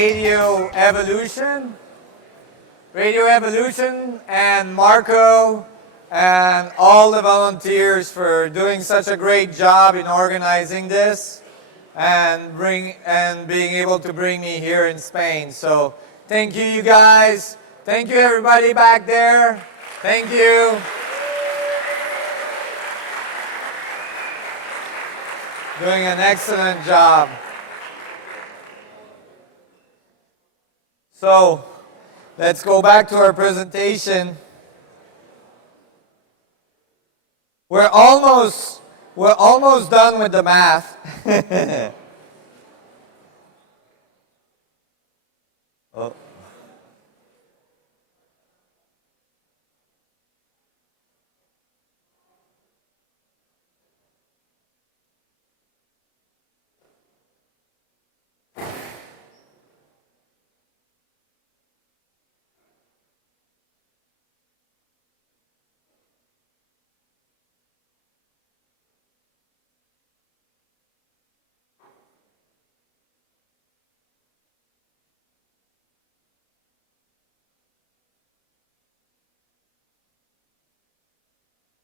radio evolution. Radio evolution and Marco and all the volunteers for doing such a great job in organizing this and being able to bring me here in Spain. So thank you, you guys. Thank you, everybody back there. Thank you. Doing an excellent job. So let's go back to our presentation. We're almost done with the math. Oh.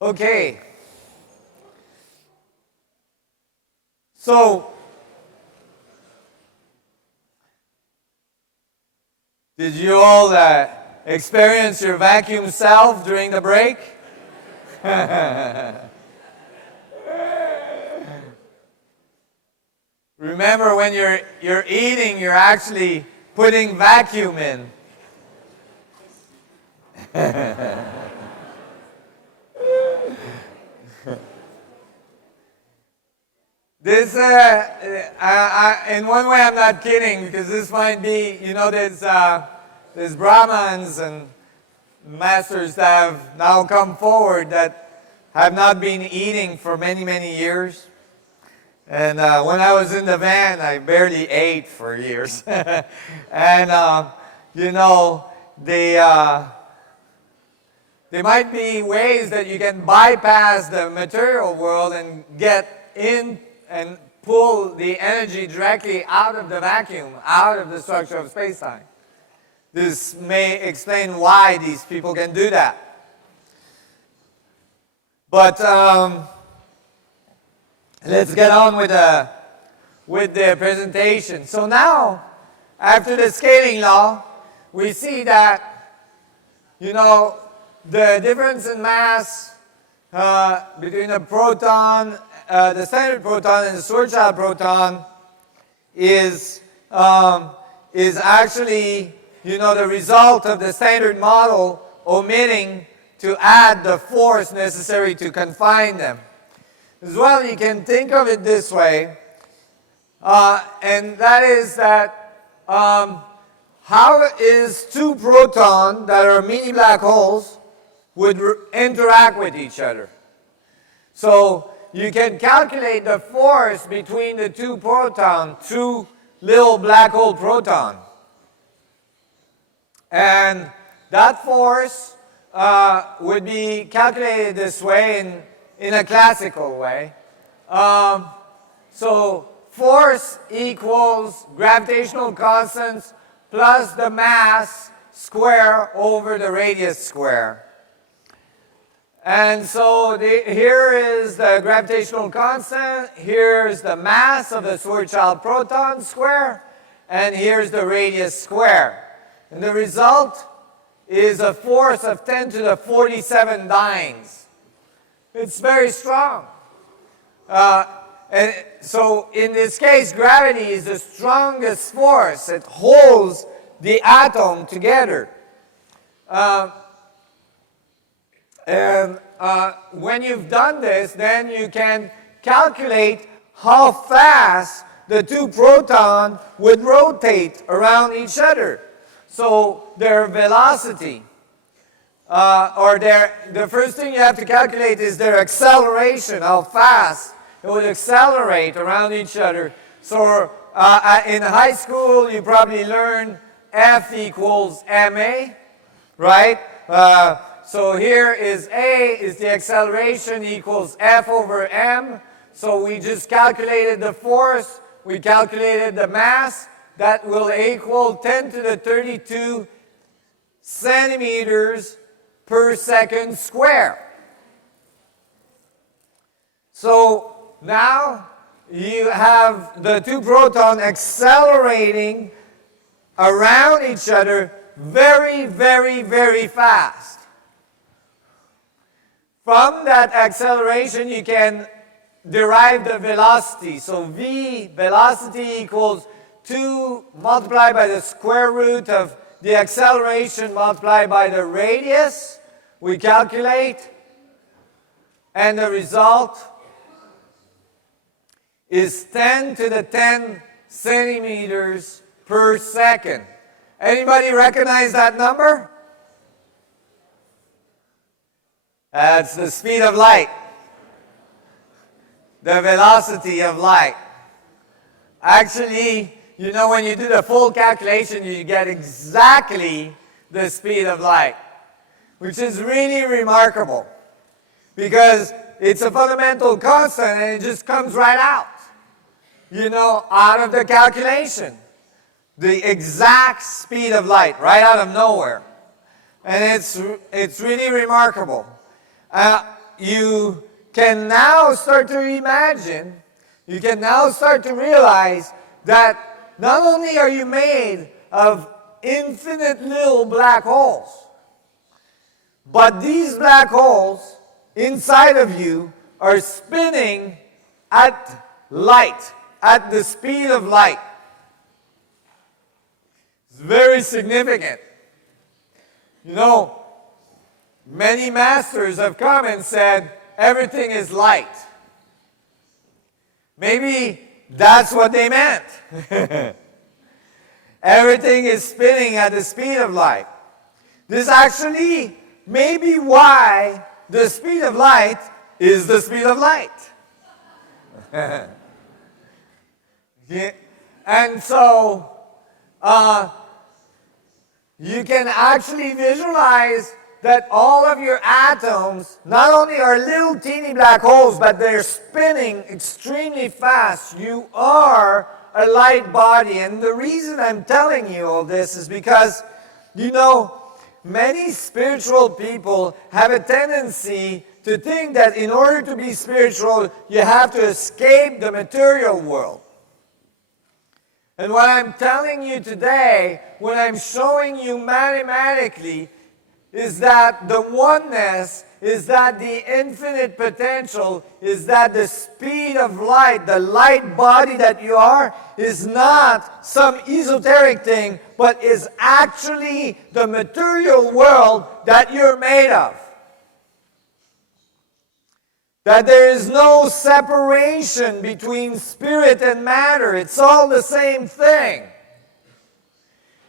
Okay. So, did you all experience your vacuum self during the break? Remember, when you're eating, you're actually putting vacuum in. This, in one way, I'm not kidding, because this might be, there's Brahmins and masters that have now come forward that have not been eating for many, many years. And when I was in the van, I barely ate for years. And, there might be ways that you can bypass the material world and get in and pull the energy directly out of the vacuum, out of the structure of space-time. This may explain why these people can do that. But let's get on with the presentation. So now, after the scaling law, we see that, the difference in mass between a proton, the standard proton and the Schwarzschild proton is actually, the result of the standard model omitting to add the force necessary to confine them. As well, you can think of it this way, and that is that how is two protons that are mini black holes would interact with each other? So you can calculate the force between the two protons, two little black hole protons. And that force would be calculated this way in a classical way. So force equals gravitational constants plus the mass square over the radius square. And so here is the gravitational constant, here's the mass of the Schwarzschild proton square, and here's the radius square. And the result is a force of 10 to the 47 dynes. It's very strong. And so in this case, gravity is the strongest force. It holds the atom together. And when you've done this, then you can calculate how fast the two protons would rotate around each other. So their velocity, the first thing you have to calculate is their acceleration, how fast it would accelerate around each other. So in high school, you probably learned F equals ma, right? So here is A is the acceleration equals F over m. So we just calculated the force, we calculated the mass, that will equal 10 to the 32 centimeters per second square. So now you have the two protons accelerating around each other very, very, very fast. From that acceleration, you can derive the velocity. So v, velocity equals 2 multiplied by the square root of the acceleration multiplied by the radius. We calculate, and the result is 10 to the 10 centimeters per second. Anybody recognize that number? That's the speed of light. The velocity of light. Actually, you know, when you do the full calculation, you get exactly the speed of light, which is really remarkable because it's a fundamental constant and it just comes right out, you know, out of the calculation. The exact speed of light, right out of nowhere. And it's really remarkable. You can now start to imagine, you can now start to realize that not only are you made of infinite little black holes, but these black holes inside of you are spinning at light, at the speed of light. It's very significant. You know, many masters have come and said, everything is light. Maybe that's what they meant. Everything is spinning at the speed of light. This actually may be why the speed of light is the speed of light. Yeah. And so, you can actually visualize that all of your atoms not only are little teeny black holes, but they're spinning extremely fast. You are a light body. And the reason I'm telling you all this is because, you know, many spiritual people have a tendency to think that in order to be spiritual, you have to escape the material world. And what I'm telling you today, when I'm showing you mathematically, is that the oneness, is that the infinite potential, is that the speed of light, the light body that you are, is not some esoteric thing, but is actually the material world that you're made of. That there is no separation between spirit and matter. It's all the same thing.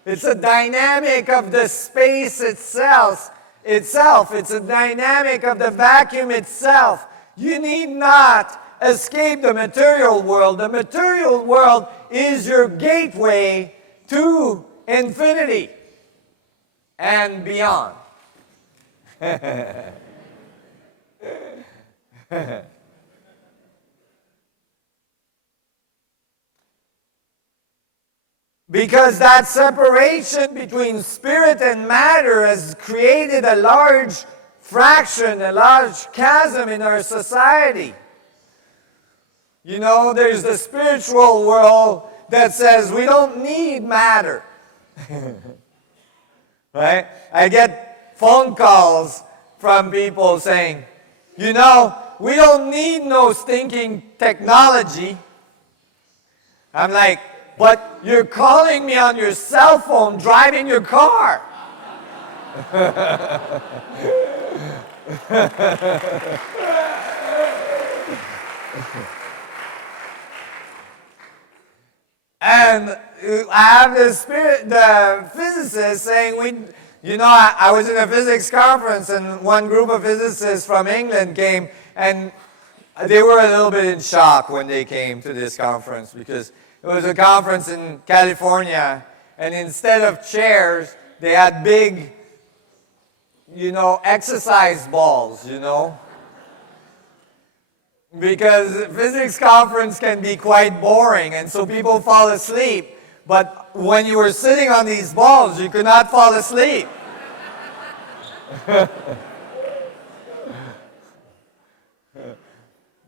It's a dynamic of the space itself. It's a dynamic of the vacuum itself. You need not escape the material world. The material world is your gateway to infinity and beyond. Because that separation between spirit and matter has created a large fraction, a large chasm in our society. You know, there's the spiritual world that says we don't need matter. Right? I get phone calls from people saying, you know, we don't need no stinking technology. I'm like, but you're calling me on your cell phone driving your car. And I have the physicist saying, I was in a physics conference and one group of physicists from England came and they were a little bit in shock when they came to this conference because it was a conference in California and instead of chairs, they had big, exercise balls, Because physics conference can be quite boring and so people fall asleep. But when you were sitting on these balls, you could not fall asleep.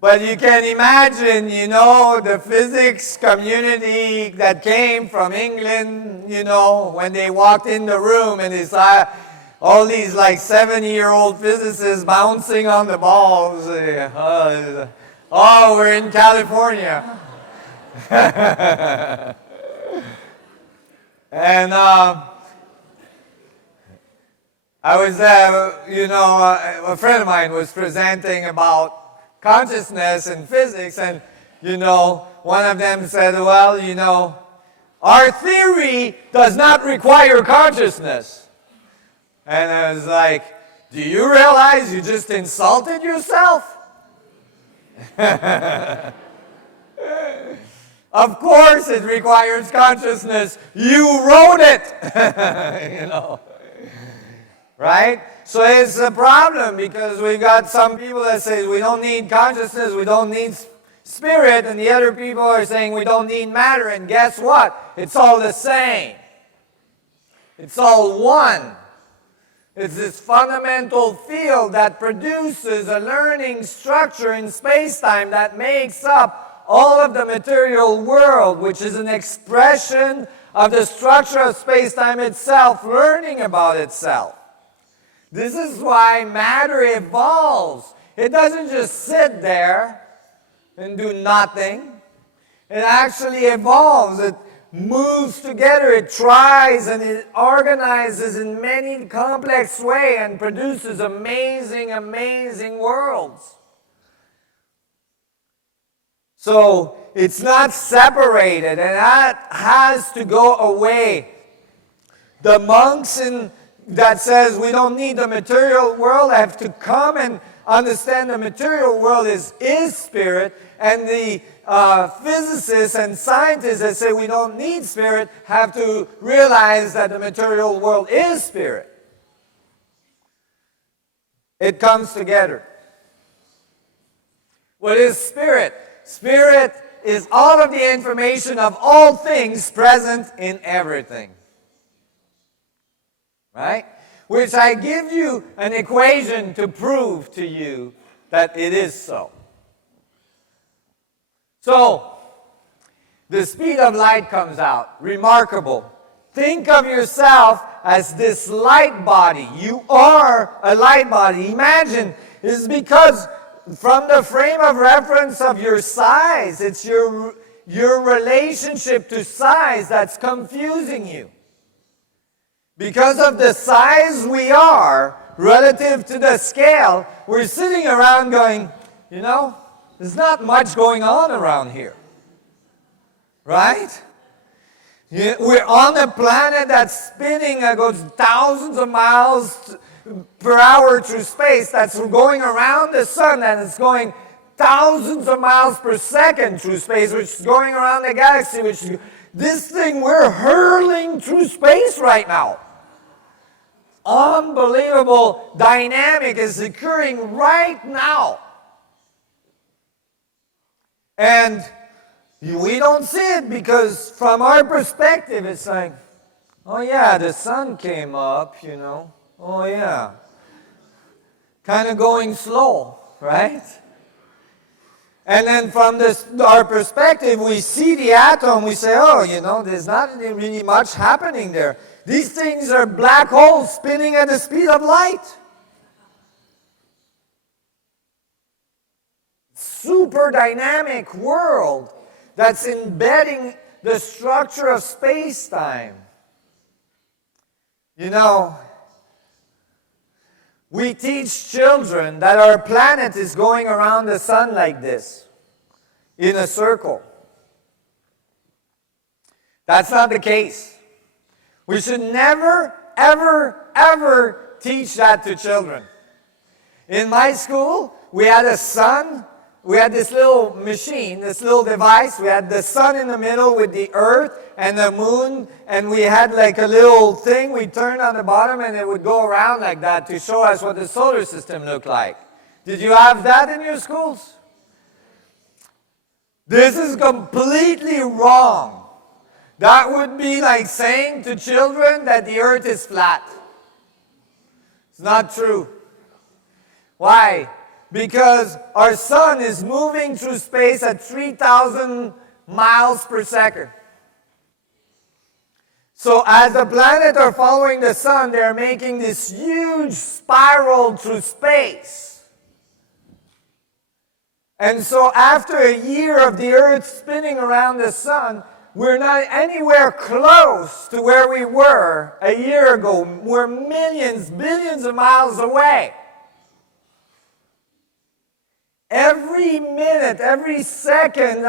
But you can imagine, you know, the physics community that came from England, you know, when they walked in the room and they saw all these like 70-year-old physicists bouncing on the balls. Oh, we're in California. And I was, you know, a friend of mine was presenting about consciousness and physics, and, you know, one of them said, well, you know, our theory does not require consciousness. And I was like, do you realize you just insulted yourself? Of course it requires consciousness. You wrote it. You know. Right? So it's a problem because we've got some people that say we don't need consciousness, we don't need spirit, and the other people are saying we don't need matter, and guess what? It's all the same. It's all one. It's this fundamental field that produces a learning structure in space-time that makes up all of the material world, which is an expression of the structure of space-time itself, learning about itself. This is why matter evolves. It doesn't just sit there and do nothing. It actually evolves. It moves together. It tries and it organizes in many complex ways and produces amazing, amazing worlds. So it's not separated, and that has to go away. The monks that says we don't need the material world have to come and understand the material world is spirit, and the physicists and scientists that say we don't need spirit have to realize that the material world is spirit. It comes together. What is spirit? Spirit is all of the information of all things present in everything. Right? Which I give you an equation to prove to you that it is so. So, the speed of light comes out. Remarkable. Think of yourself as this light body. You are a light body. Imagine, it's because from the frame of reference of your size, it's your relationship to size that's confusing you. Because of the size we are relative to the scale, we're sitting around going, you know, there's not much going on around here. Right? We're on a planet that's spinning, goes thousands of miles per hour through space, that's going around the sun, and it's going thousands of miles per second through space, which is going around the galaxy, which is, this thing, we're hurling through space right now. Unbelievable dynamic is occurring right now. And we don't see it because from our perspective it's like, oh yeah, the sun came up, you know. Oh yeah. Kind of going slow, right? And then from our perspective, we see the atom, we say, oh, you know, there's not really much happening there. These things are black holes spinning at the speed of light. Super dynamic world that's embedding the structure of space-time. You know, we teach children that our planet is going around the sun like this, in a circle. That's not the case. We should never, ever, ever teach that to children. In my school, we had a sun. We had this little machine, this little device. We had the sun in the middle with the earth and the moon, and we had like a little thing we turned on the bottom, and it would go around like that to show us what the solar system looked like. Did you have that in your schools? This is completely wrong. That would be like saying to children that the earth is flat. It's not true. Why? Because our sun is moving through space at 3,000 miles per second. So as the planets are following the sun, they're making this huge spiral through space. And so after a year of the earth spinning around the sun, we're not anywhere close to where we were a year ago. We're millions, billions of miles away. Every minute, every second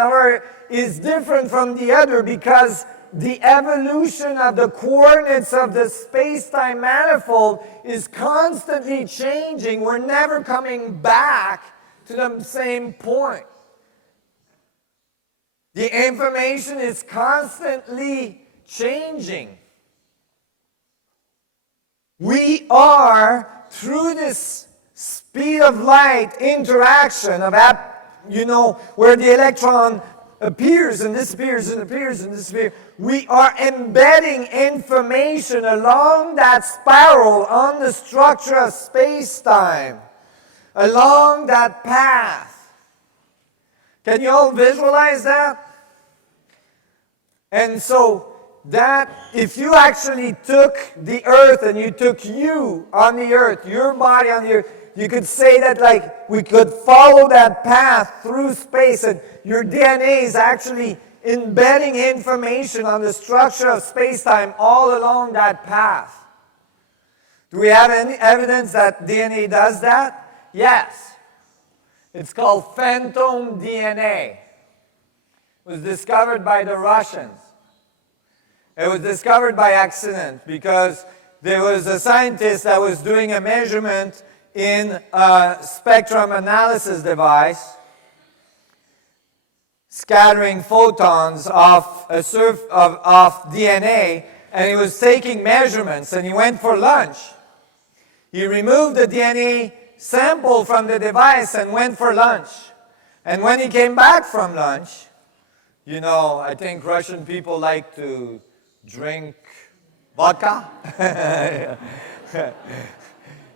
is different from the other because the evolution of the coordinates of the space-time manifold is constantly changing. We're never coming back to the same point. The information is constantly changing. We are, through this speed of light interaction of, where the electron appears and disappears and appears and disappears, we are embedding information along that spiral on the structure of space-time, along that path. Can you all visualize that? And so that if you actually took the earth and you took you on the earth, your body on the earth, you could say that like we could follow that path through space and your DNA is actually embedding information on the structure of space-time all along that path. Do we have any evidence that DNA does that? Yes. It's called phantom DNA. It was discovered by the Russians. It was discovered by accident because there was a scientist that was doing a measurement in a spectrum analysis device, scattering photons off DNA, and he was taking measurements, and he went for lunch. He removed the DNA sample from the device and went for lunch. And when he came back from lunch, I think Russian people like to drink vodka.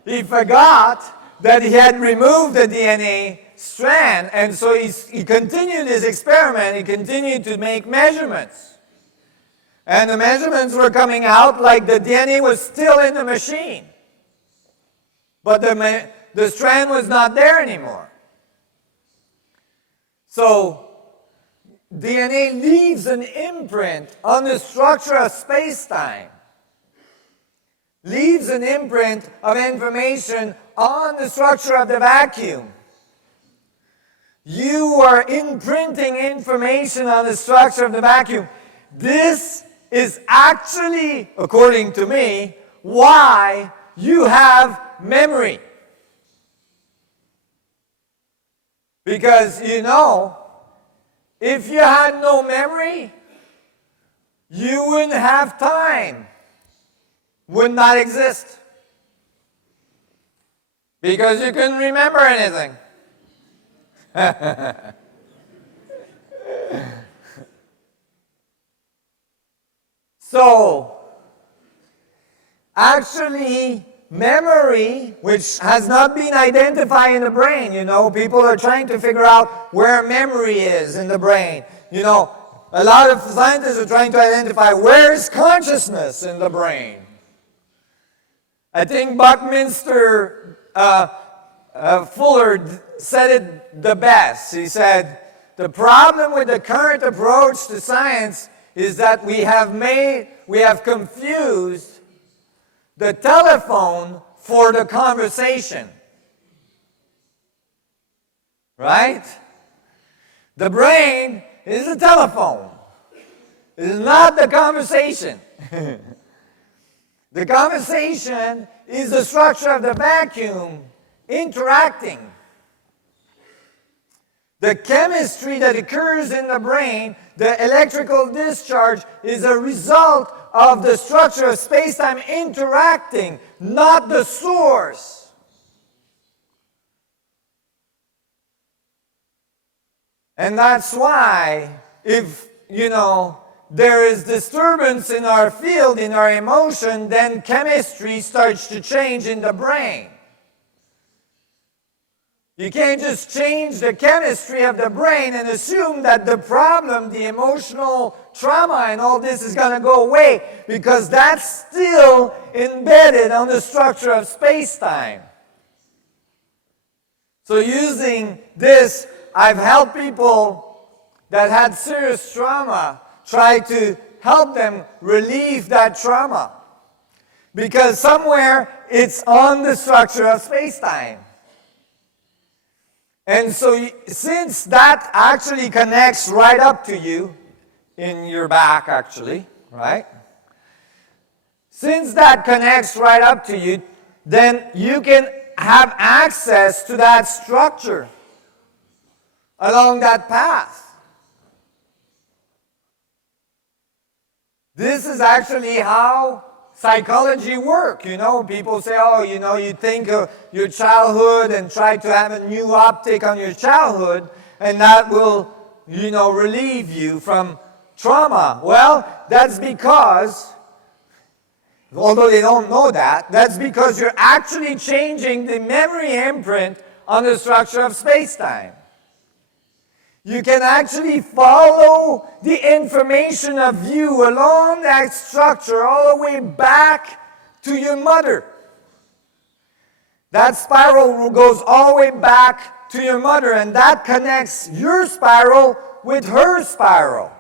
He forgot that he had removed the DNA strand, and so he continued his experiment. He continued to make measurements. And the measurements were coming out like the DNA was still in the machine. But the strand was not there anymore. So DNA leaves an imprint on the structure of space-time. Leaves an imprint of information on the structure of the vacuum. You are imprinting information on the structure of the vacuum. This is actually, according to me, why you have memory. Because if you had no memory, you wouldn't have time. Would not exist. Because you couldn't remember anything. So, actually, memory, which has not been identified in the brain, people are trying to figure out where memory is in the brain. A lot of scientists are trying to identify where is consciousness in the brain. I think Buckminster Fuller said it the best. He said, the problem with the current approach to science is that we have confused the telephone for the conversation. Right? The brain is the telephone. It is not the conversation. The conversation is the structure of the vacuum interacting. The chemistry that occurs in the brain, the electrical discharge, is a result of the structure of space-time interacting, not the source. And that's why, if, there is disturbance in our field, in our emotion, then chemistry starts to change in the brain. You can't just change the chemistry of the brain and assume that the problem, the emotional trauma and all this is going to go away, because that's still embedded on the structure of space-time. So using this, I've helped people that had serious trauma try to help them relieve that trauma. Because somewhere it's on the structure of space-time. And so since that actually connects right up to you, in your back actually, right? Since that connects right up to you, then you can have access to that structure along that path. This is actually how psychology works. You know, people say, oh, you know, you think of your childhood and try to have a new optic on your childhood, and that will, you know, relieve you from trauma. Well, that's because, although they don't know that, that's because you're actually changing the memory imprint on the structure of space-time. You can actually follow the information of you along that structure all the way back to your mother. That spiral goes all the way back to your mother, and that connects your spiral with her spiral.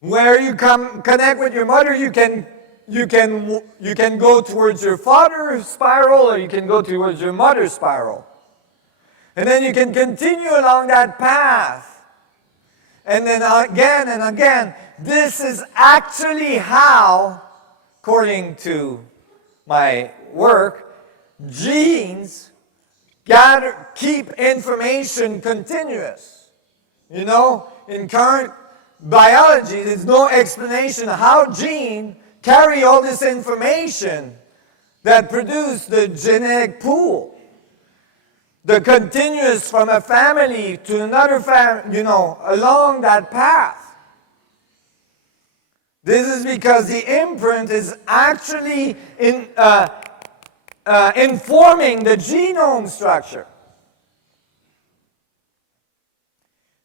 Where you connect with your mother, you can go towards your father's spiral, or you can go towards your mother's spiral. And then you can continue along that path. And then again and again. This is actually how, according to my work, genes keep information continuous. You know, in current biology, there's no explanation how genes carry all this information that produce the genetic pool. The continuous from a family to another family, you know, along that path. This is because the imprint is actually informing the genome structure.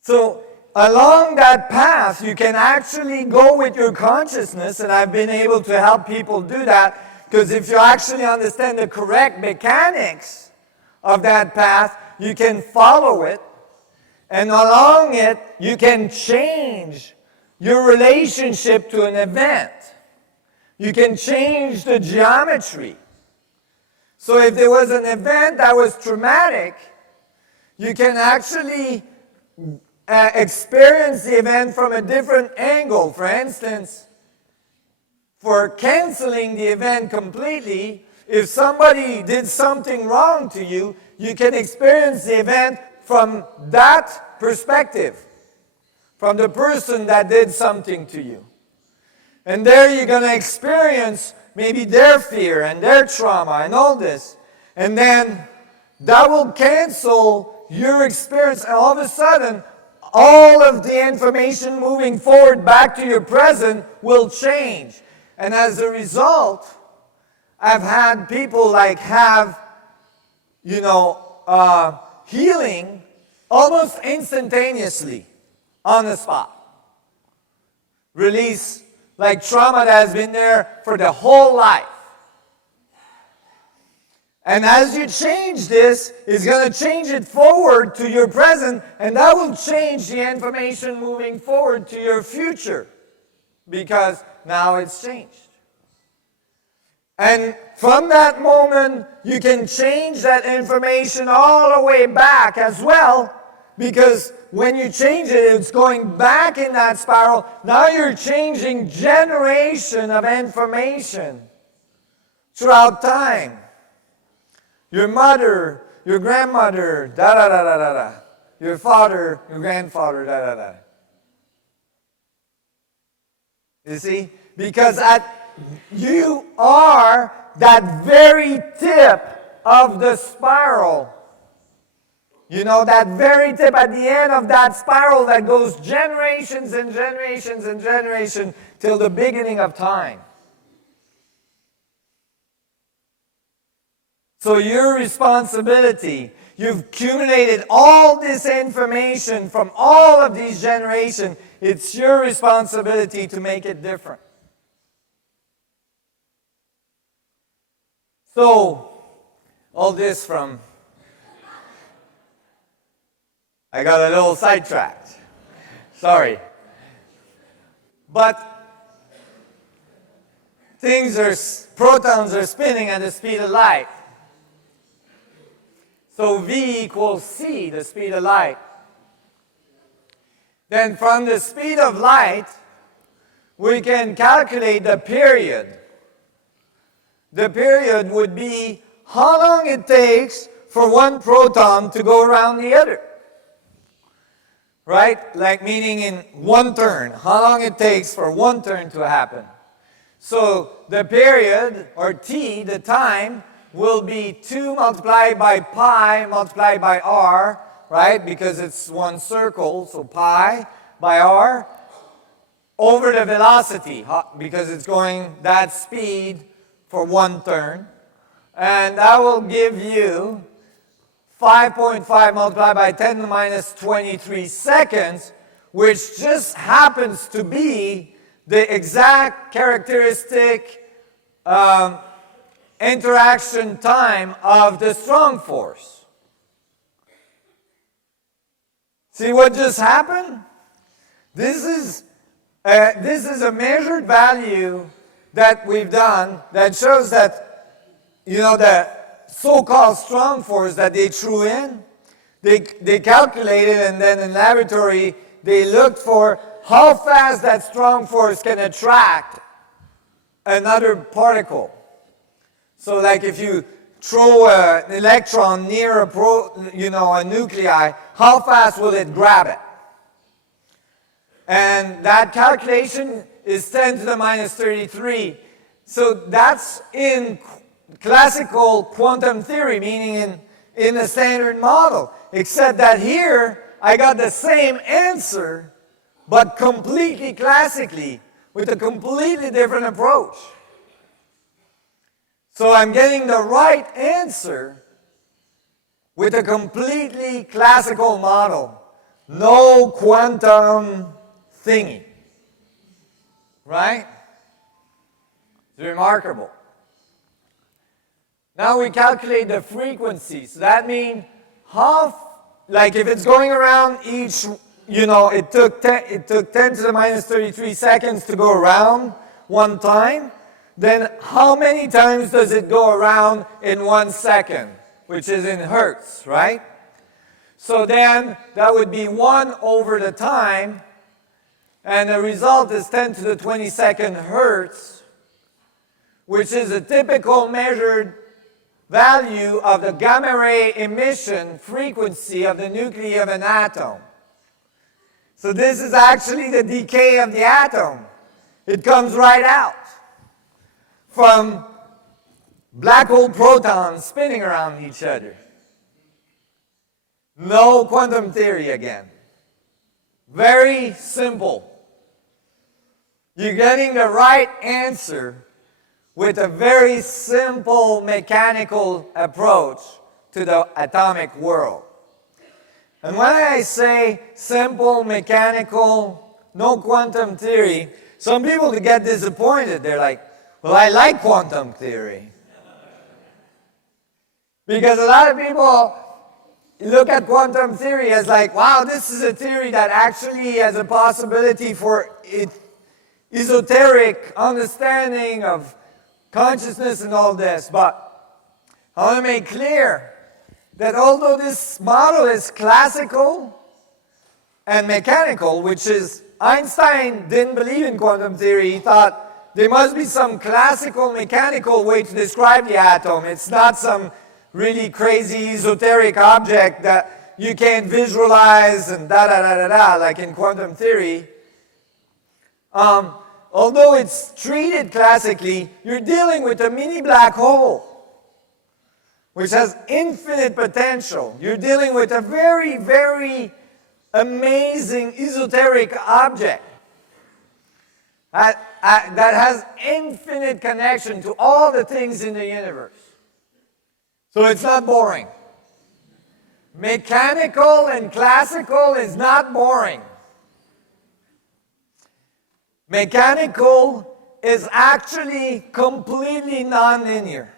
So along that path, you can actually go with your consciousness, and I've been able to help people do that, because if you actually understand the correct mechanics of that path, you can follow it, and along it, you can change your relationship to an event. You can change the geometry. So if there was an event that was traumatic, you can actually experience the event from a different angle. For instance, for canceling the event completely, if somebody did something wrong to you, you can experience the event from that perspective, from the person that did something to you. And there you're going to experience maybe their fear and their trauma and all this. And then that will cancel your experience, and all of a sudden, all of the information moving forward back to your present will change. And as a result, I've had people like have, you know, healing almost instantaneously on the spot. Release like trauma that has been there for the whole life. And as you change this, it's going to change it forward to your present, and that will change the information moving forward to your future, because now it's changed. And from that moment, you can change that information all the way back as well, because when you change it, it's going back in that spiral. Now you're changing generation of information throughout time. Your mother, your grandmother, da-da-da-da-da-da. Your father, your grandfather, da-da-da. You see? Because you are that very tip of the spiral You know, that very tip at the end of that spiral that goes generations and generations and generations till the beginning of time. So your responsibility, you've accumulated all this information from all of these generations. It's your responsibility to make it different. So, all this from, I got a little sidetracked. Sorry. But protons are spinning at the speed of light. So V equals C, the speed of light. Then from the speed of light, we can calculate the period. The period would be how long it takes for one proton to go around the other. Right? Like meaning in one turn. How long it takes for one turn to happen. So the period, or T, the time, will be 2 multiplied by pi multiplied by r, right? Because it's one circle, so pi by r, over the velocity, because it's going that speed for one turn. And that will give you 5.5 multiplied by 10 to the minus 23 seconds, which just happens to be the exact characteristic interaction time of the strong force. See what just happened? This is a measured value that we've done that shows that, you know, the so-called strong force that they threw in, they calculated, and then in laboratory they looked for how fast that strong force can attract another particle. So like if you throw an electron near a nuclei, how fast will it grab it? And that calculation is 10 to the minus 33. So that's in classical quantum theory, meaning in a standard model. Except that here, I got the same answer, but completely classically, with a completely different approach. So I'm getting the right answer with a completely classical model. No quantum thingy. Right? It's remarkable. Now we calculate the frequency. So that means like if it's going around each, it took 10 to the minus 33 seconds to go around one time. Then how many times does it go around in 1 second, which is in hertz, right? So then that would be 1 over the time, and the result is 10 to the 22nd hertz, which is a typical measured value of the gamma ray emission frequency of the nuclei of an atom. So this is actually the decay of the atom. It comes right out from black hole protons spinning around each other. No quantum theory again. Very simple. You're getting the right answer with a very simple mechanical approach to the atomic world. And when I say simple, mechanical, no quantum theory, some people get disappointed. They're like, well, I like quantum theory. Because a lot of people look at quantum theory as like, wow, this is a theory that actually has a possibility for esoteric understanding of consciousness and all this. But I want to make clear that although this model is classical and mechanical, which is, Einstein didn't believe in quantum theory. He thought there must be some classical mechanical way to describe the atom. It's not some really crazy esoteric object that you can't visualize and da-da-da-da-da, like in quantum theory. Although it's treated classically, you're dealing with a mini black hole. which has infinite potential. You're dealing with a very, very amazing esoteric object that has infinite connection to all the things in the universe. So it's not boring. Mechanical and classical is not boring. Mechanical is actually completely nonlinear.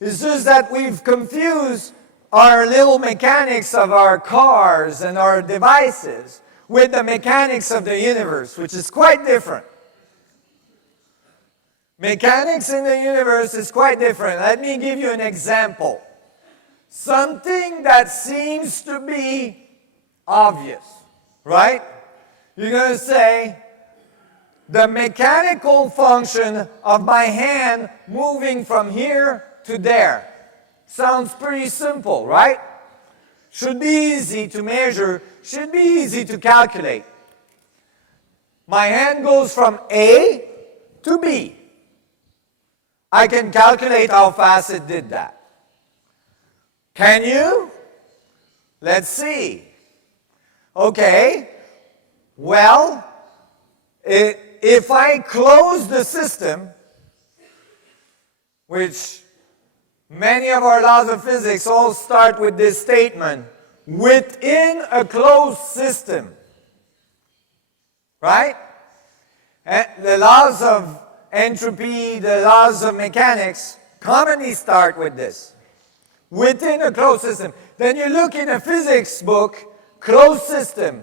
It's just that we've confused our little mechanics of our cars and our devices with the mechanics of the universe, which is quite different. Mechanics in the universe is quite different. Let me give you an example. Something that seems to be obvious, right? You're going to say, the mechanical function of my hand moving from here to there. Sounds pretty simple, right? Should be easy to measure, should be easy to calculate. My hand goes from A to B. I can calculate how fast it did that. Can you? Let's see. Okay. Well, if I close the system, which many of our laws of physics all start with this statement, within a closed system, right? And the laws of entropy, the laws of mechanics commonly start with this. Within a closed system. Then you look in a physics book, closed system.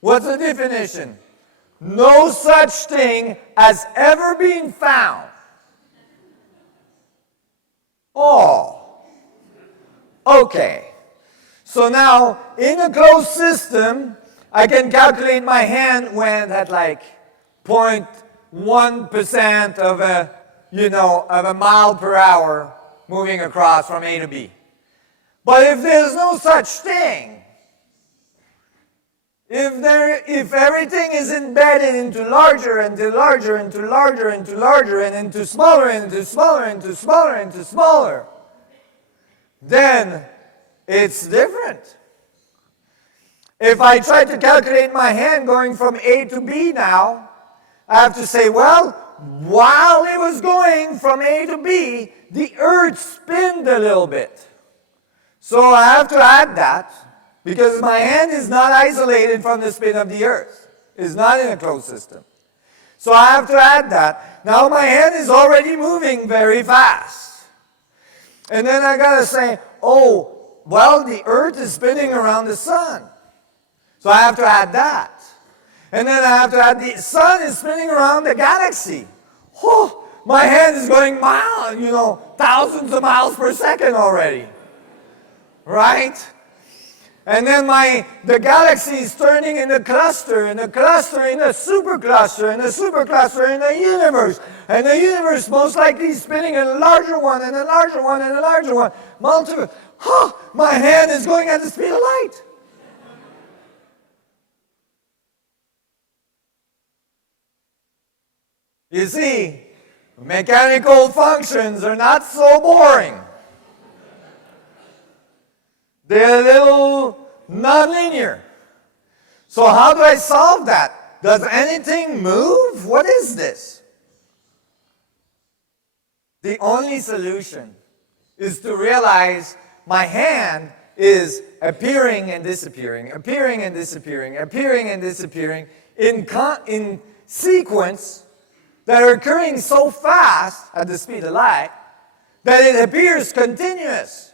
What's the definition? No such thing has ever been found. Oh. Okay. So now, in a closed system, I can calculate my hand when at like 0.1% of a mile per hour moving across from A to B. But if there's no such thing, if everything is embedded into larger and into larger and into larger and into larger and into smaller and into smaller and into smaller and into smaller, then it's different. If I try to calculate my hand going from A to B now, I have to say, well, while it was going from A to B, the Earth spinned a little bit. So I have to add that, because my hand is not isolated from the spin of the Earth. It's not in a closed system. So I have to add that. Now my hand is already moving very fast. And then I got to say, oh, well, the Earth is spinning around the sun. So I have to add that. And then I have to add the sun is spinning around the galaxy. Oh, my hand is going thousands of miles per second already. Right? And then the galaxy is turning in a cluster, in a cluster, in a supercluster, in a supercluster, in the universe. And the universe most likely is spinning in a larger one, and a larger one, and a larger one. Multiple. Oh, my hand is going at the speed of light. You see, mechanical functions are not so boring. They're a little nonlinear. So how do I solve that? Does anything move? What is this? The only solution is to realize my hand is appearing and disappearing, appearing and disappearing, appearing and disappearing in sequence that are occurring so fast at the speed of light that it appears continuous.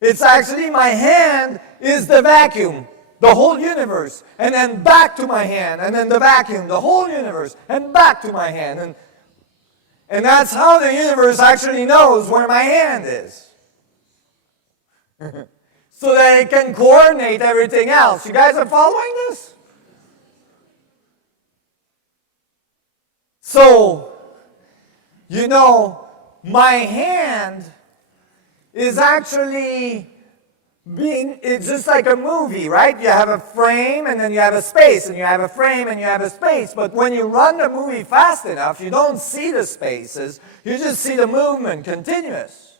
It's actually my hand is the vacuum, the whole universe, and then back to my hand, and then the vacuum, the whole universe, and back to my hand. And that's how the universe actually knows where my hand is. So that it can coordinate everything else. You guys are following this? So, my hand is actually it's just like a movie, right? You have a frame and then you have a space, and you have a frame and you have a space. But when you run the movie fast enough, you don't see the spaces, you just see the movement continuous.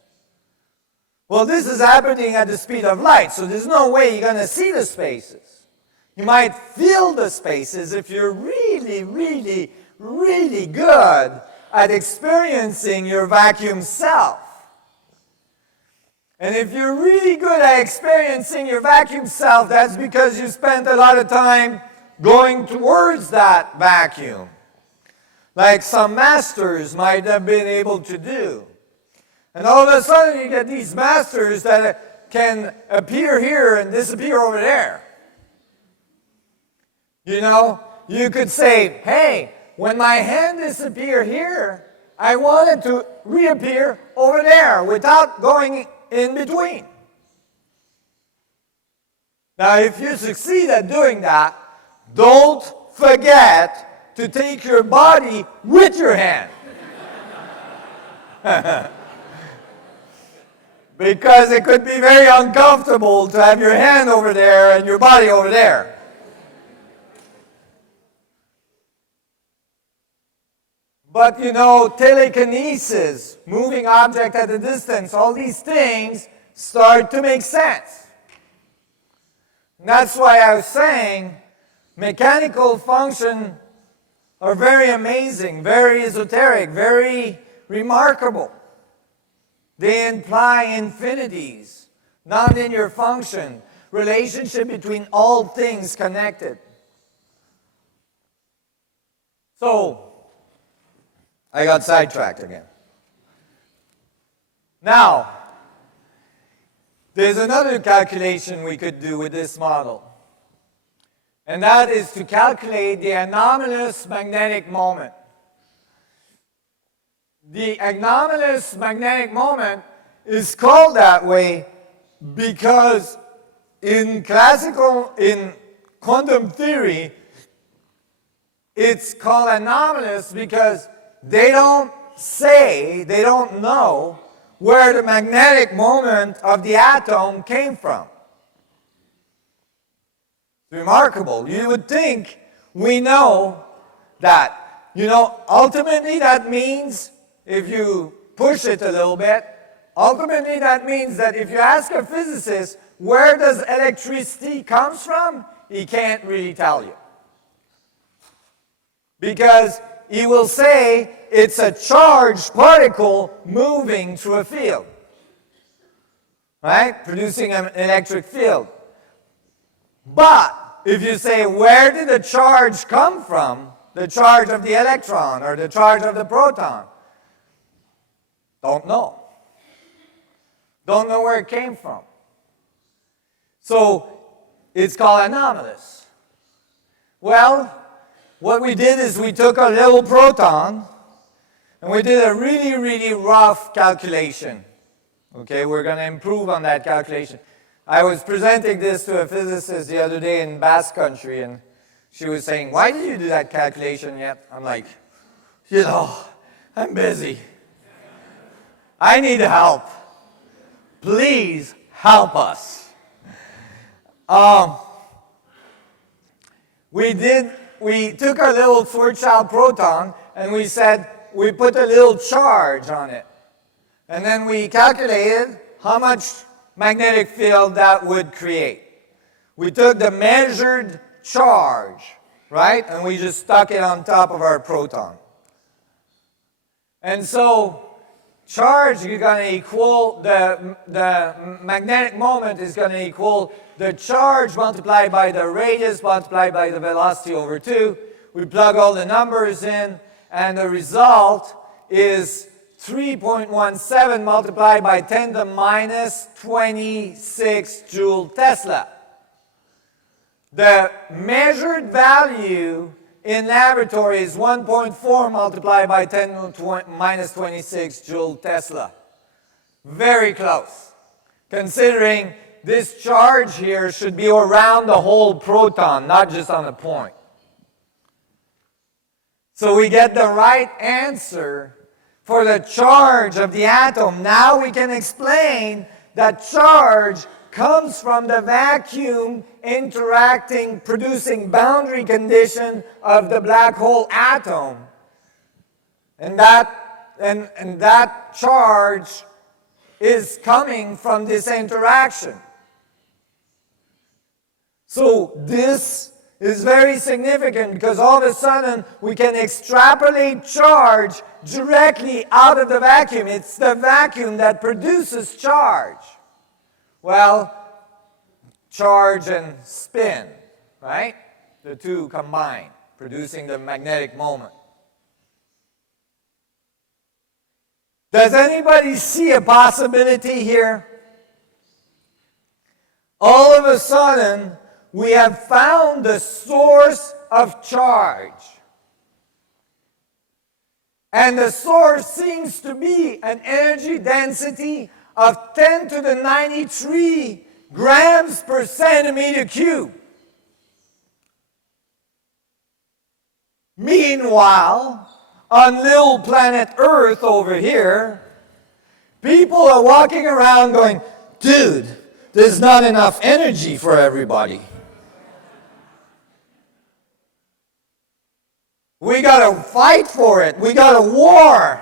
Well, this is happening at the speed of light, so there's no way you're going to see the spaces. You might feel the spaces if you're really, really, really good at experiencing your vacuum self. And if you're really good at experiencing your vacuum self, that's because you spent a lot of time going towards that vacuum, like some masters might have been able to do. And all of a sudden you get these masters that can appear here and disappear over there. You know, you could say, hey, when my hand disappeared here, I wanted to reappear over there without going in between. Now, if you succeed at doing that, don't forget to take your body with your hand. Because it could be very uncomfortable to have your hand over there and your body over there. But you know, telekinesis, moving object at a distance, all these things start to make sense. And that's why I was saying mechanical functions are very amazing, very esoteric, very remarkable. They imply infinities, nonlinear function, relationship between all things connected. So, I got sidetracked again. Now, there's another calculation we could do with this model. And that is to calculate the anomalous magnetic moment. The anomalous magnetic moment is called that way because in quantum theory, it's called anomalous because they don't know where the magnetic moment of the atom came from. It's remarkable. You would think we know that. You know, ultimately that means, if you push it a little bit, ultimately that means that if you ask a physicist, where does electricity comes from? He can't really tell you. Because he will say it's a charged particle moving through a field, right? Producing an electric field. But if you say, where did the charge come from? The charge of the electron or the charge of the proton? Don't know. Don't know where it came from. So it's called anomalous. Well, what we did is we took a little proton and we did a really, really rough calculation. Okay, we're going to improve on that calculation. I was presenting this to a physicist the other day in Basque Country, and she was saying, why did you do that calculation yet? I'm like, you know, I'm busy. I need help. Please help us. We took a little Schwarzschild proton and we said we put a little charge on it. And then we calculated how much magnetic field that would create. We took the measured charge, right? And we just stuck it on top of our proton. And so charge is going to equal, the magnetic moment is going to equal the charge multiplied by the radius multiplied by the velocity over 2. We plug all the numbers in, and the result is 3.17 multiplied by 10 to the minus 26 Joule Tesla. The measured value in laboratory is 1.4 multiplied by 10 to minus 26 Joule Tesla. Very close, considering this charge here should be around the whole proton, not just on a point. So we get the right answer for the charge of the atom. Now we can explain that charge comes from the vacuum interacting, producing boundary condition of the black hole atom. And that charge is coming from this interaction. So this is very significant because all of a sudden we can extrapolate charge directly out of the vacuum. It's the vacuum that produces charge. Well, charge and spin, right? The two combine, producing the magnetic moment. Does anybody see a possibility here? All of a sudden, we have found the source of charge. And the source seems to be an energy density of 10 to the 93 grams per centimeter cube. Meanwhile, on little planet Earth over here, people are walking around going, dude, there's not enough energy for everybody. We gotta fight for it. We got a war.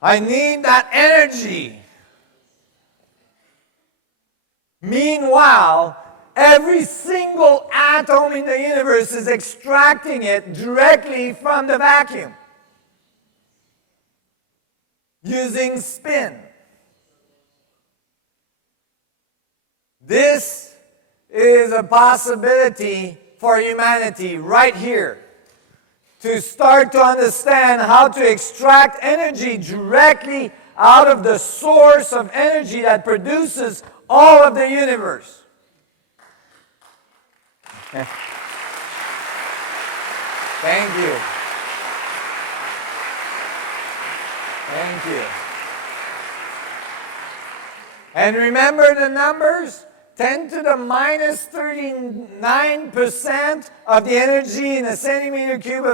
I need that energy. Meanwhile, every single atom in the universe is extracting it directly from the vacuum using spin. This is a possibility for humanity right here, to start to understand how to extract energy directly out of the source of energy that produces all of the universe. Thank you. Thank you. And remember the numbers? 10 to the minus 39% of the energy in a centimeter cube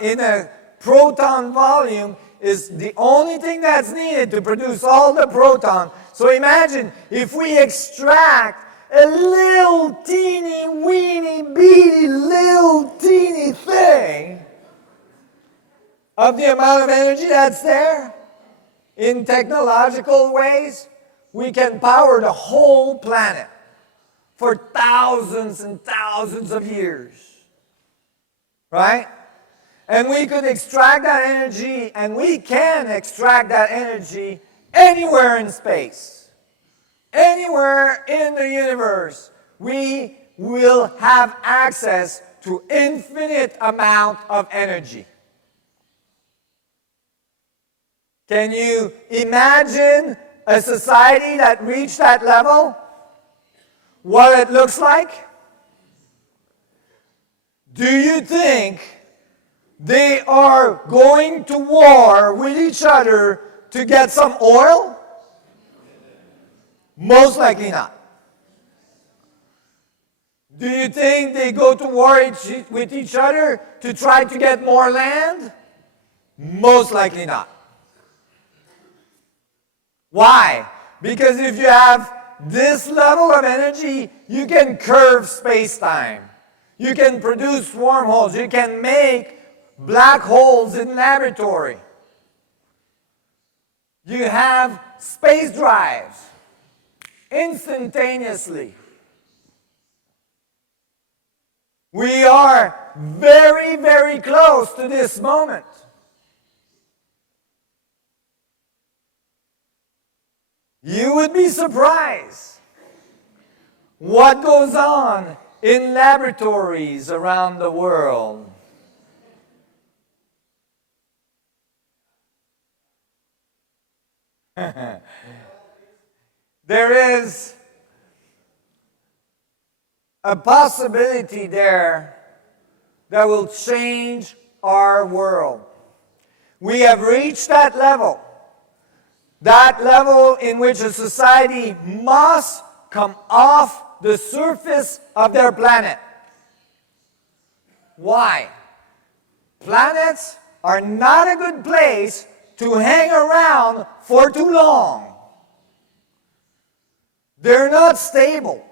in a proton volume is the only thing that's needed to produce all the protons. So imagine if we extract a little teeny weeny beady little teeny thing of the amount of energy that's there in technological ways, we can power the whole planet for thousands and thousands of years. Right? And we could extract that energy, and we can extract that energy anywhere in space. Anywhere in the universe, we will have access to infinite amount of energy. Can you imagine a society that reached that level? What it looks like? Do you think they are going to war with each other to get some oil? Most likely not. Do you think they go to war with each other to try to get more land? Most likely not. Why? Because if you have this level of energy, you can curve space-time. You can produce wormholes. You can make black holes in laboratory. You have space drives instantaneously. We are very, very close to this moment. You would be surprised what goes on in laboratories around the world. There is a possibility there that will change our world. We have reached that level in which a society must come off the surface of their planet. Why? Planets are not a good place to hang around for too long. They're not stable.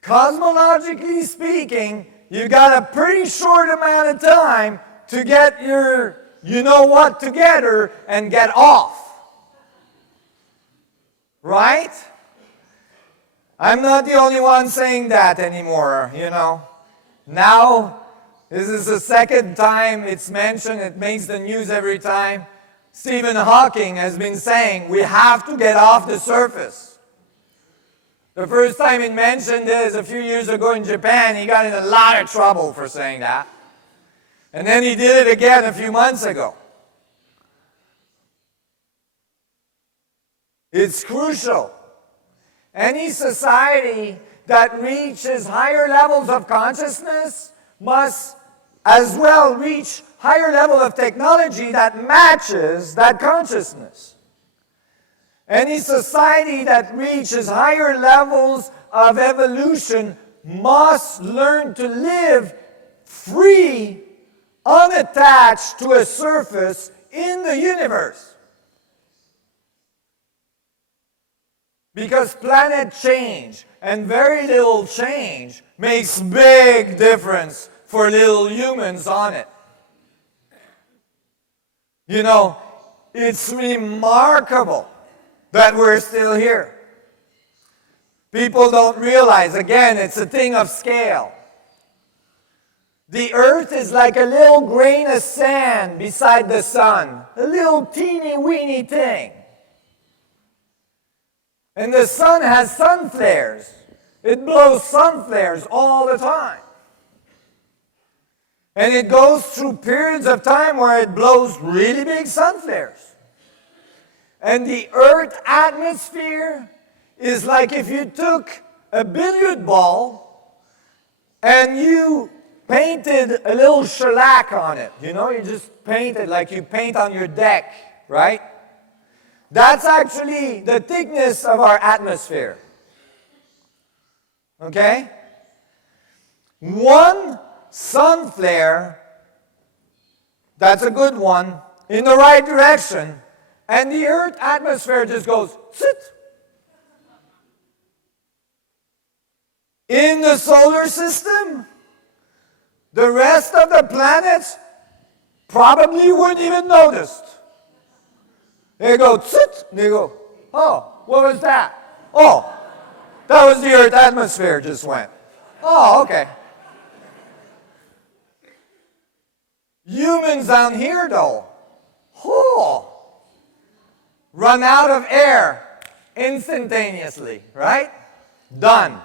Cosmologically speaking, you got a pretty short amount of time to get your you-know-what together and get off. Right? I'm not the only one saying that anymore, you know. Now, this is the second time it's mentioned. It makes the news every time. Stephen Hawking has been saying we have to get off the surface. The first time he mentioned this a few years ago in Japan, he got in a lot of trouble for saying that. And then he did it again a few months ago. It's crucial. Any society that reaches higher levels of consciousness must as well reach higher level of technology that matches that consciousness. Any society that reaches higher levels of evolution must learn to live free, unattached to a surface in the universe. Because planet change and very little change makes big difference for little humans on it. You know, it's remarkable that we're still here. People don't realize, again, it's a thing of scale. The earth is like a little grain of sand beside the sun, a little teeny weeny thing. And the sun has sun flares. It blows sun flares all the time. And it goes through periods of time where it blows really big sun flares. And the Earth atmosphere is like if you took a billiard ball and you painted a little shellac on it. You know, you just paint it like you paint on your deck, right? That's actually the thickness of our atmosphere. Okay? One sun flare, that's a good one, in the right direction, and the Earth atmosphere just goes, sit. In the solar system, the rest of the planets probably wouldn't even notice. They go, sit, and they go, oh, what was that? Oh, that was the Earth atmosphere just went. Oh, okay. Humans down here, though, run out of air instantaneously, right? Done.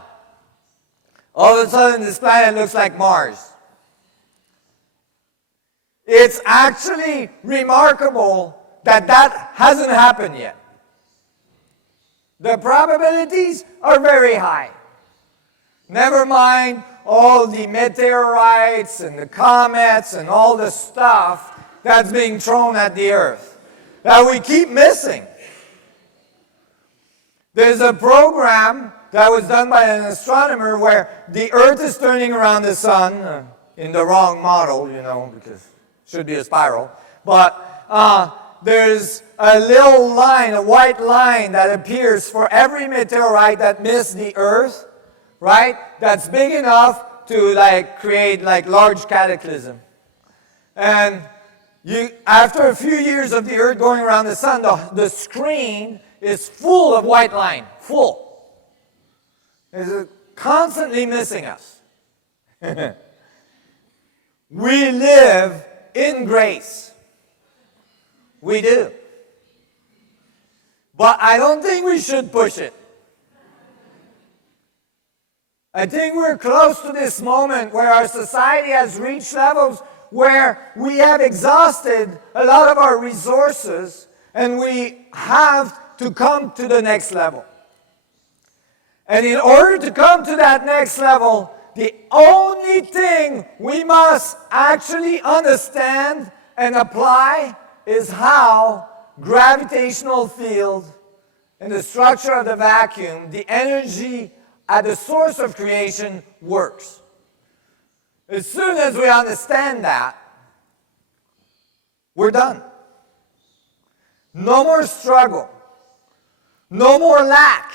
All of a sudden, this planet looks like Mars. It's actually remarkable that that hasn't happened yet. The probabilities are very high. Never mind all the meteorites and the comets and all the stuff that's being thrown at the Earth that we keep missing. There's a program that was done by an astronomer where the Earth is turning around the sun in the wrong model, you know, because it should be a spiral. But there's a little line, a white line that appears for every meteorite that missed the Earth, right? That's big enough to create large cataclysm. And after a few years of the Earth going around the sun, the screen is full of white line, full. It's constantly missing us. We live in grace. We do. But I don't think we should push it. I think we're close to this moment where our society has reached levels where we have exhausted a lot of our resources and we have to come to the next level. And in order to come to that next level, the only thing we must actually understand and apply is how gravitational field and the structure of the vacuum, the energy at the source of creation works. As soon as we understand that, we're done. No more struggle. No more lack.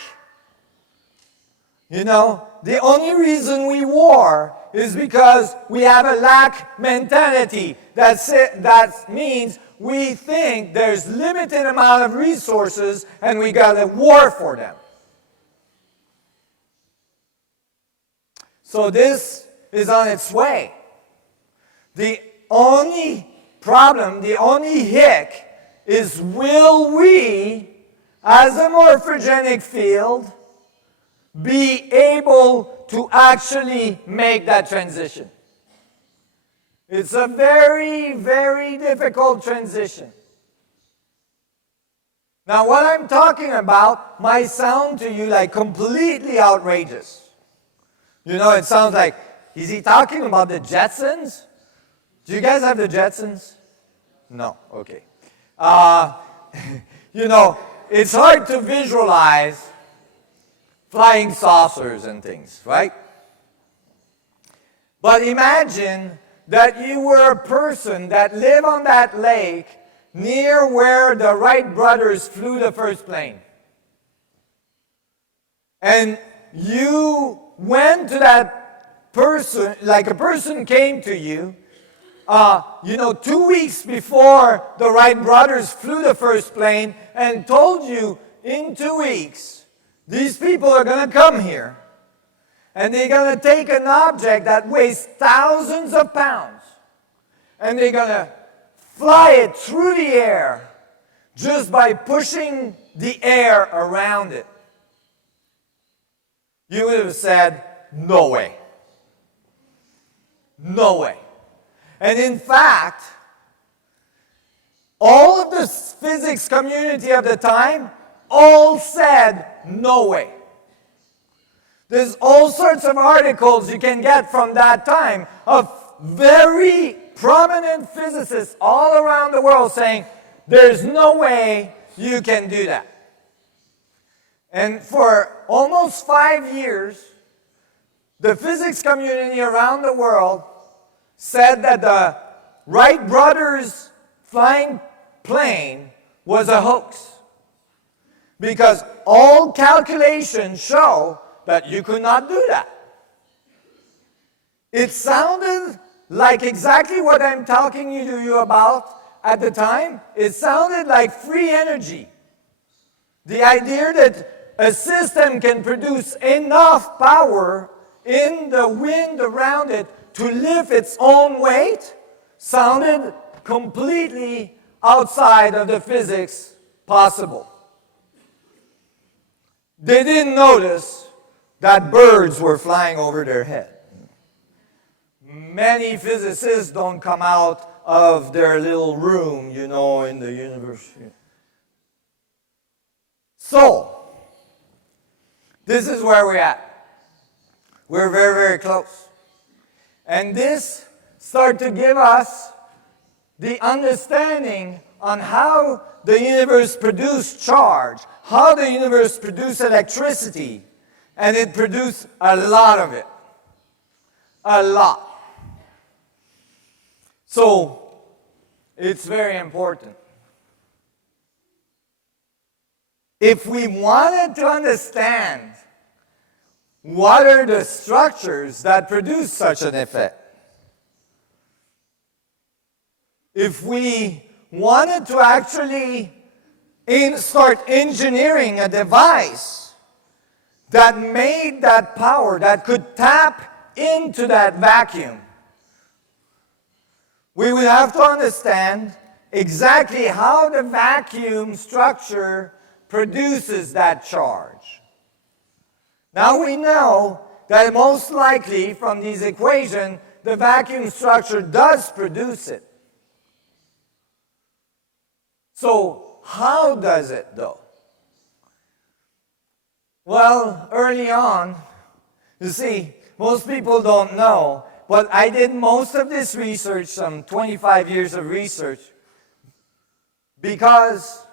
You know, the only reason we war is because we have a lack mentality. That means we think there's limited amount of resources and we got to war for them. So this is on its way. The only problem, the only hic, is will we, as a morphogenic field, be able to actually make that transition? It's a very, very difficult transition. Now, what I'm talking about might sound to you like completely outrageous. You know, it sounds like, is he talking about the Jetsons? Do you guys have the Jetsons? No, okay. You know, it's hard to visualize flying saucers and things, right? But imagine that you were a person that lived on that lake near where the Wright brothers flew the first plane. And you went to that person, like a person came to you, 2 weeks before the Wright brothers flew the first plane and told you in 2 weeks, these people are going to come here and they're going to take an object that weighs thousands of pounds and they're going to fly it through the air just by pushing the air around it. You would have said, no way. No way. And in fact, all of the physics community of the time all said, no way. There's all sorts of articles you can get from that time of very prominent physicists all around the world saying, there's no way you can do that. And for almost 5 years, the physics community around the world said that the Wright brothers flying plane was a hoax. Because all calculations show that you could not do that. It sounded like exactly what I'm talking to you about at the time. It sounded like free energy. The idea that a system can produce enough power in the wind around it to lift its own weight sounded completely outside of the physics possible. They didn't notice that birds were flying over their head. Many physicists don't come out of their little room, in the university. So, this is where we're at. We're very, very close. And this starts to give us the understanding on how the universe produced charge, how the universe produced electricity, and it produced a lot of it. A lot. So, it's very important. If we wanted to understand what are the structures that produce such an effect, if we wanted to actually start engineering a device that made that power, that could tap into that vacuum, we would have to understand exactly how the vacuum structure produces that charge. Now we know that most likely from these equations, the vacuum structure does produce it. So how does it though? Well, early on, you see, most people don't know, but I did most of this research, some 25 years of research, because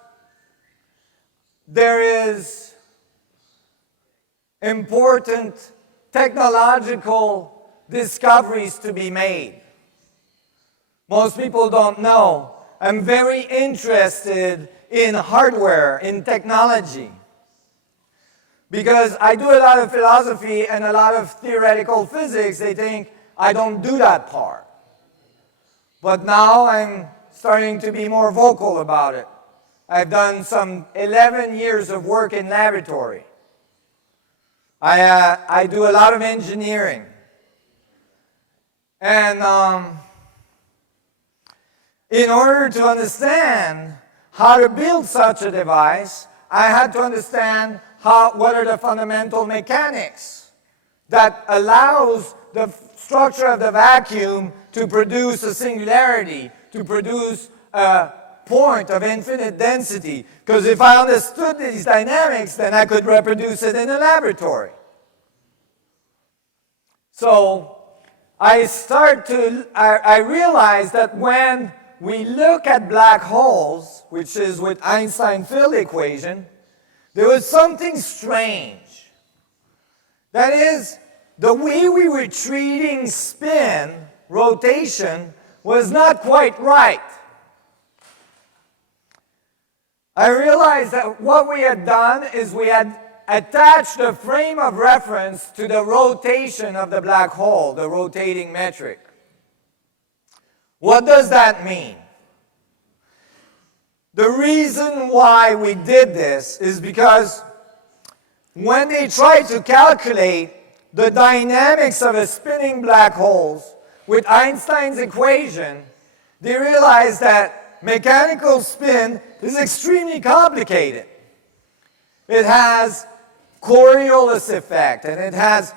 there is important technological discoveries to be made. Most people don't know. I'm very interested in hardware, in technology. Because I do a lot of philosophy and a lot of theoretical physics, they think I don't do that part. But now I'm starting to be more vocal about it. I've done some 11 years of work in laboratory. I do a lot of engineering. And in order to understand how to build such a device, I had to understand what are the fundamental mechanics that allows the structure of the vacuum to produce a singularity, to produce a point of infinite density. Because if I understood these dynamics, then I could reproduce it in a laboratory. So I realized that when we look at black holes, which is with Einstein field equation, there was something strange. That is, the way we were treating spin, rotation, was not quite right. I realized that what we had done is we had attached the frame of reference to the rotation of the black hole, the rotating metric. What does that mean? The reason why we did this is because when they tried to calculate the dynamics of a spinning black hole with Einstein's equation, they realized that mechanical spin is extremely complicated. It has Coriolis effect, and it has,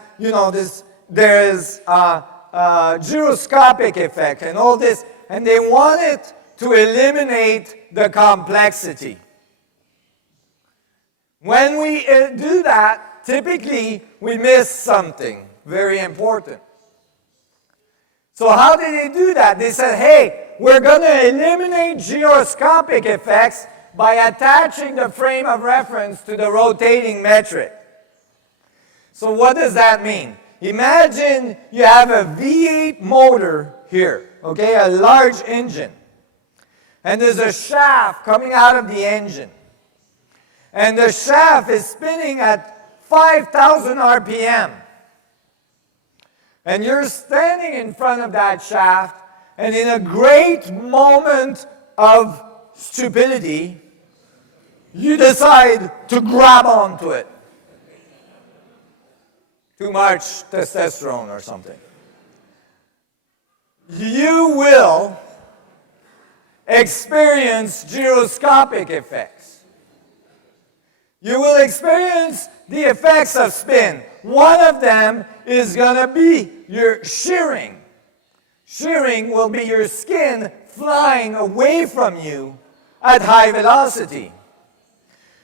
there's gyroscopic effect and all this, and they wanted to eliminate the complexity. When we do that, typically we miss something very important. So how did they do that? They said, hey, we're going to eliminate gyroscopic effects by attaching the frame of reference to the rotating metric. So what does that mean? Imagine you have a V8 motor here, okay, a large engine. And there's a shaft coming out of the engine. And the shaft is spinning at 5,000 RPM. And you're standing in front of that shaft, and in a great moment of stupidity, you decide to grab onto it. Too much testosterone or something. You will experience gyroscopic effects. You will experience the effects of spin. One of them is going to be your shearing. Shearing will be your skin flying away from you at high velocity.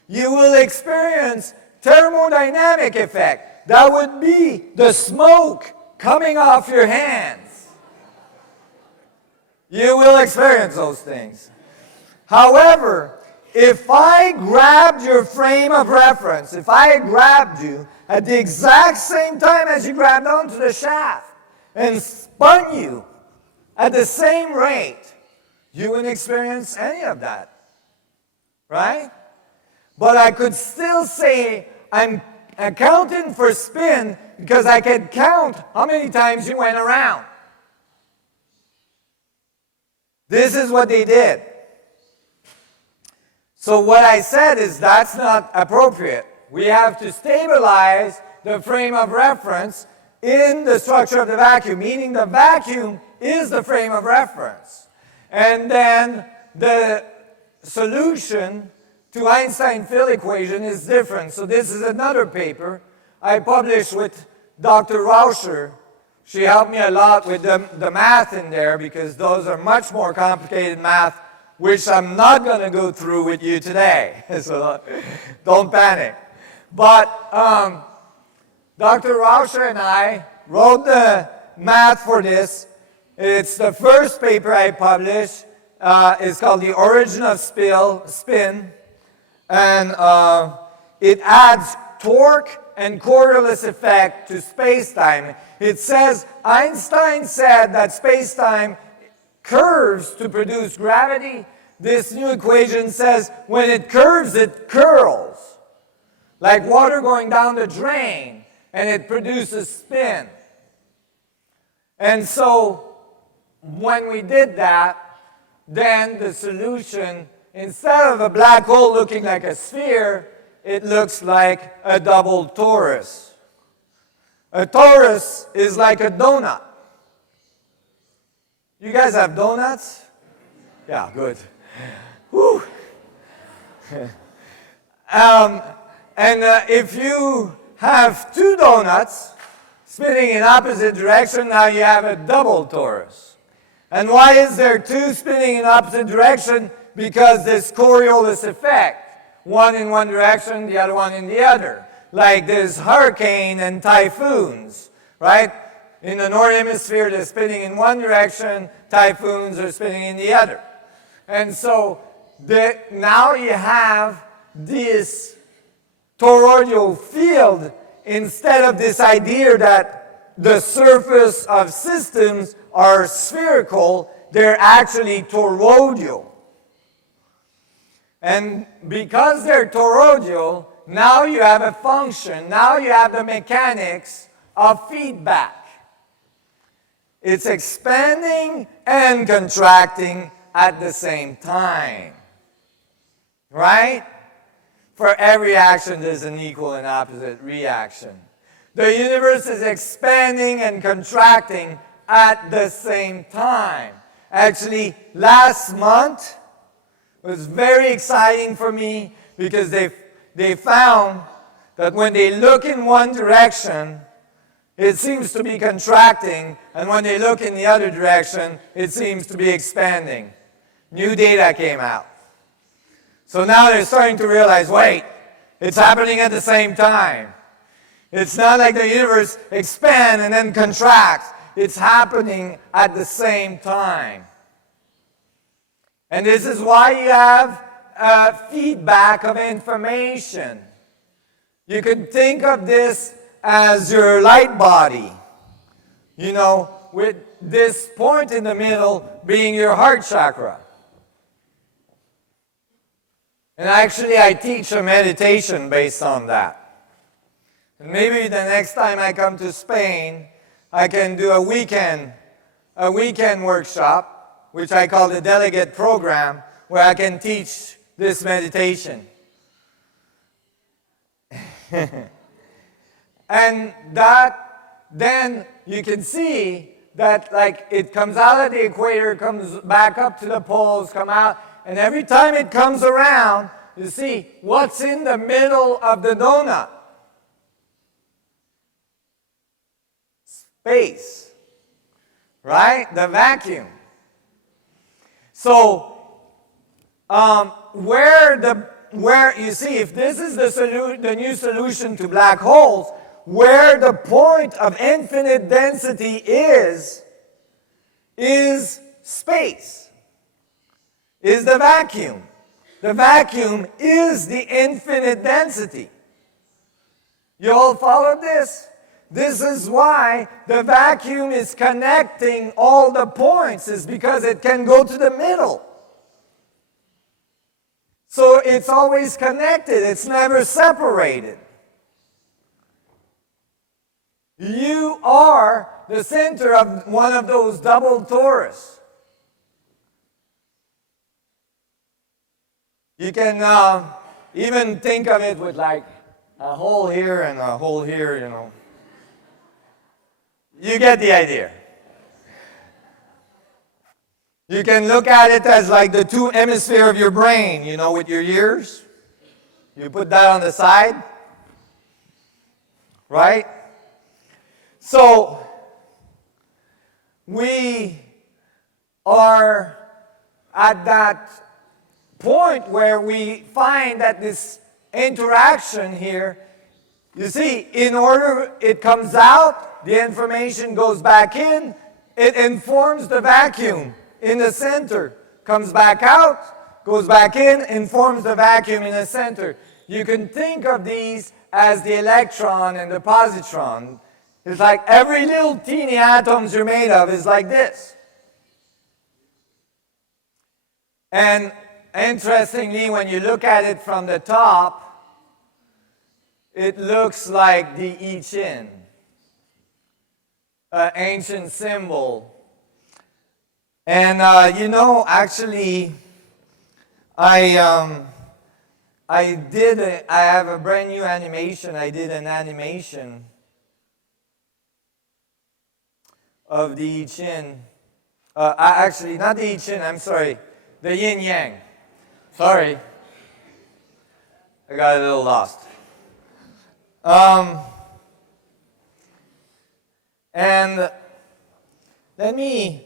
You will experience thermodynamic effect. That would be the smoke coming off your hands. You will experience those things. However, if I grabbed your frame of reference, if I grabbed you at the exact same time as you grabbed onto the shaft and spun you at the same rate, you wouldn't experience any of that. Right? But I could still say I'm accounting for spin because I can count how many times you went around. This is what they did. So what I said is that's not appropriate. We have to stabilize the frame of reference in the structure of the vacuum, meaning the vacuum is the frame of reference. And then the solution to Einstein field equation is different. So this is another paper I published with Dr. Rauscher. She helped me a lot with the math in there because those are much more complicated math, which I'm not going to go through with you today. So don't panic. But Dr. Rauscher and I wrote the math for this. It's the first paper I published. It's called The Origin of Spin. And it adds torque and Coriolis effect to space-time. It says, Einstein said that space-time curves to produce gravity. This new equation says when it curves, it curls. Like water going down the drain, and it produces spin. And so when we did that, then the solution, instead of a black hole looking like a sphere, it looks like a double torus. A torus is like a donut. You guys have donuts? Yeah, good. Whew. If you have two donuts spinning in opposite direction, now you have a double torus. And why is there two spinning in opposite direction? Because this Coriolis effect. One in one direction, the other one in the other. Like there's hurricane and typhoons, right? In the northern hemisphere, they're spinning in one direction, typhoons are spinning in the other. And so now you have this toroidal field instead of this idea that the surface of systems are spherical, they're actually toroidal. And because they're toroidal, now you have a function, now you have the mechanics of feedback. It's expanding and contracting at the same time. Right? For every action, there's an equal and opposite reaction. The universe is expanding and contracting at the same time. Actually, last month was very exciting for me because they found that when they look in one direction, it seems to be contracting, and when they look in the other direction, it seems to be expanding. New data came out. So now they're starting to realize, wait, it's happening at the same time. It's not like the universe expands and then contracts. It's happening at the same time. And this is why you have feedback of information. You can think of this as your light body. You know, with this point in the middle being your heart chakra. And actually, I teach a meditation based on that. And maybe the next time I come to Spain, I can do a weekend workshop, which I call the delegate program, where I can teach this meditation. And that, then you can see that like it comes out of the equator, comes back up to the poles, come out, and every time it comes around, you see what's in the middle of the donut. Space, right? The vacuum. So, where you see, if this is the new solution to black holes, where the point of infinite density is space, is the vacuum. The vacuum is the infinite density. You all follow this? This is why the vacuum is connecting all the points, is because it can go to the middle. So it's always connected, it's never separated. You are the center of one of those double torus. You can even think of it with like a hole here and a hole here, you know. You get the idea. You can look at it as like the two hemispheres of your brain, you know, with your ears. You put that on the side, right? So, we are at that point where we find that this interaction here, you see, in order it comes out, the information goes back in, it informs the vacuum in the center, comes back out, goes back in, informs the vacuum in the center. You can think of these as the electron and the positron. It's like every little teeny atoms you're made of is like this. And interestingly, when you look at it from the top, it looks like the I Ching. ancient symbol. And you know, actually, I have a brand new animation. I did an animation of the I Ching. Actually, not the I Ching, I'm sorry. The Yin-Yang. Sorry. I got a little lost. And let me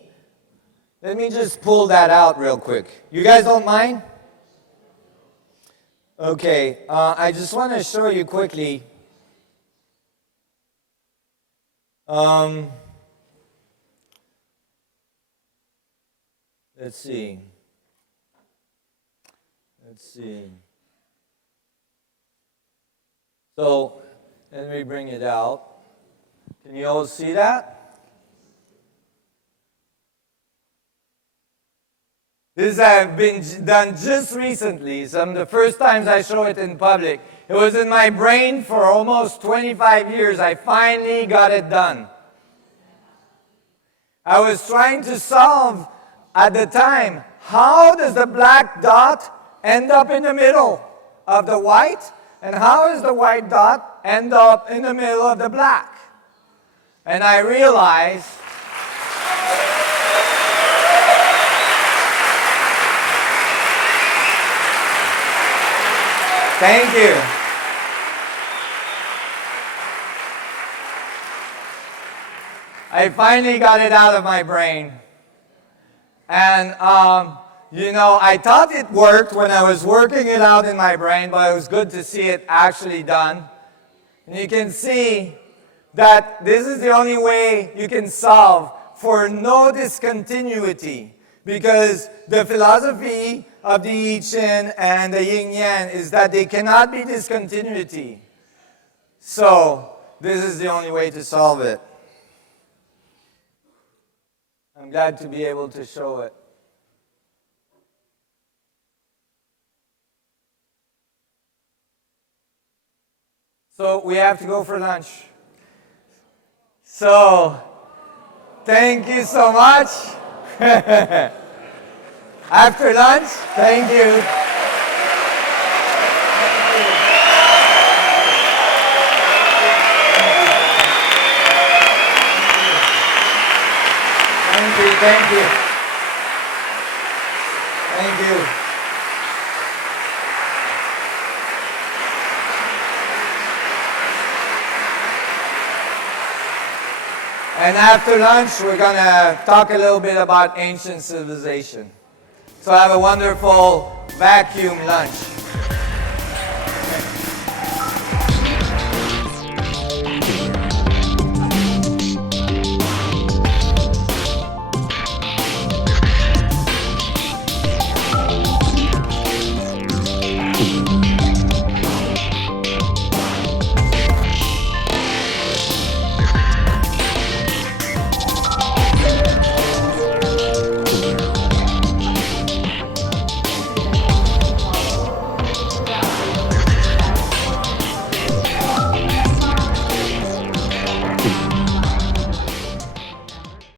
just pull that out real quick. You guys don't mind? Okay, I just want to show you quickly. Let's see. So, let me bring it out. Can you all see that? This has been done just recently. Some of the first times I show it in public. It was in my brain for almost 25 years. I finally got it done. I was trying to solve at the time, how does the black dot end up in the middle of the white? And how does the white dot end up in the middle of the black? And I realized thank you. I finally got it out of my brain. And, you know, I thought it worked when I was working it out in my brain, but it was good to see it actually done. And you can see that this is the only way you can solve for no discontinuity, because the philosophy of the I Ching and the Yin-Yang is that they cannot be discontinuity. So, this is the only way to solve it. I'm glad to be able to show it. So we have to go for lunch. So, thank you so much. After lunch, thank you. Thank you. Thank you. And after lunch, we're going to talk a little bit about ancient civilization. So have a wonderful vacuum lunch.